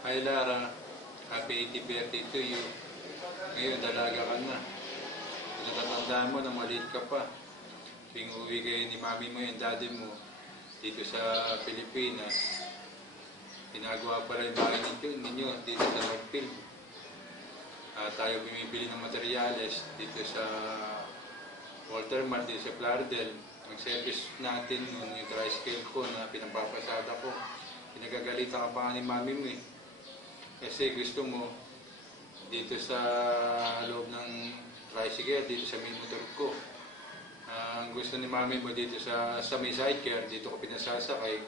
Hi Lara, happy 80th birthday to you. Ngayon, dalaga ka na. Natatandaan mo na maliit ka pa. Tuwing uwi kayo ni mami mo yung daddy mo dito sa Pilipinas. Ginagawa pa rin bahay ninyo dito sa Northfield. Tayo bumibili ng materyales dito sa Walter Mart, dito sa Plaridel. Mag-service natin yung tricycle ko na pinapapasada ko. Pinagagalitan ka pa nga ni mami mo eh. Kasi gusto mo dito sa loob ng tricycle, dito sa main motor ko. Ang gusto ni mami mo dito sa may sidecar, dito ko pinasasakay.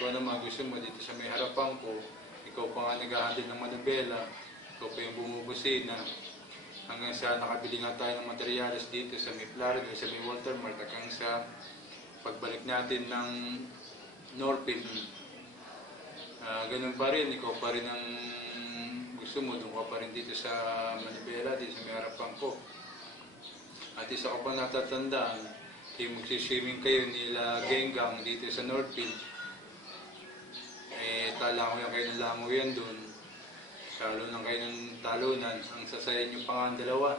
Kung ano mga gusto mo dito sa may harapan ko, ikaw pa nga nag-handle ng manubela, ikaw pa yung bumubusina. Hanggang sa nakabili nga tayo ng materyales dito sa may Florida, sa may Walter Mart, hanggang sa pagbalik natin ng Northfield. Ganun pa rin, ikaw pa rin ang gusto mo, doon ka pa rin dito sa manibela, dito sa may harapan ko. At isa ko pa natatandaan, yung magsiswimming kayo nila Genggang dito sa Northfield. Talango yan kayo ng lango yan doon. Talo ng kayo ng talunan. Ang sasayin nyo pa nga ang dalawa.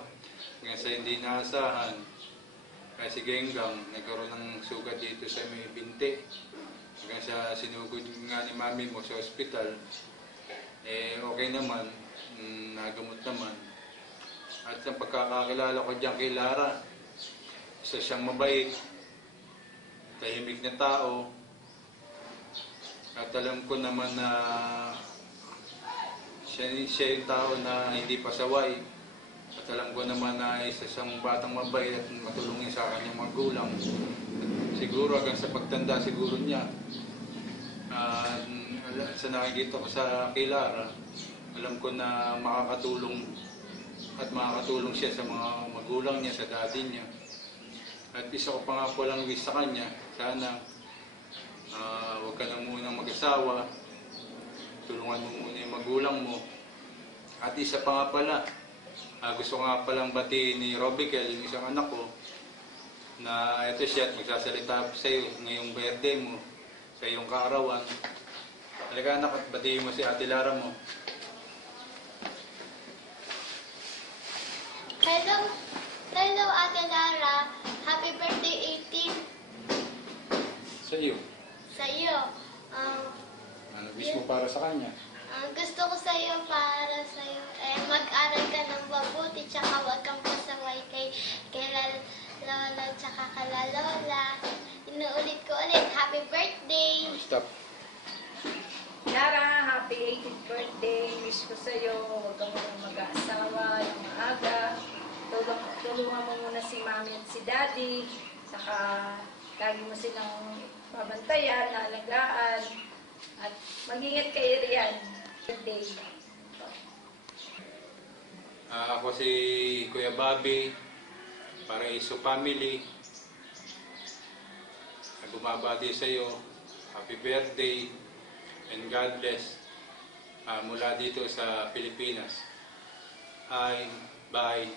Hanggang sa hindi naasahan. Kasi Genggang, nagkaroon ng sugat dito sa may binti. Hanggang sa sinugod nga ni mami mo sa ospital. Okay naman. Nagamot naman. At ang pagkakakilala ko dyan kay Lara, isa siyang mabait, tahimik na tao. At alam ko naman na siya yung tao na hindi pasaway. At alam ko naman na isa siyang batang mabait at matulungin sa kanyang magulang. Siguro hanggang sa pagtanda siguro niya. Sa nakikita ko sa kay Lara, alam ko na makakatulong siya sa mga magulang niya, sa daddy niya. At isa ko pa nga po lang wish sa kanya, sana huwag ka na munang mag-asawa, tulungan mo muna yung magulang mo. At isa pa nga pala, gusto ko nga palang batiin ni Robikel, yung isang anak ko, na ito siya at magsasalita sa iyo ngayong birthday mo, sa iyong kaarawan. Halika anak, at batiin mo si Ate Lara mo. Hello Ate Lara, happy birthday 18. Sa iyo. Sa iyo. Ano wish mo para sa kanya? Gusto ko sa iyo para sa iyo mag-aral ka ng mabuti, tsaka huwag kang pasaway kay Lola tsaka kala Lola. Inuulit ko ulit, happy birthday. Stop. Lara, happy 18th birthday. Wish ko sa iyo, huwag ka muna mag-aasawa ng maaga. Tulungan mo muna si mami at si daddy. Saka lagi mo silang babantayan, naalagaan. At mag-ingat kayo riyan. Birthday. Ako si Kuya Bobby, Paraiso Family. Bumabati sa iyo. Happy birthday and God bless. Mula dito sa Pilipinas. Hi, bye.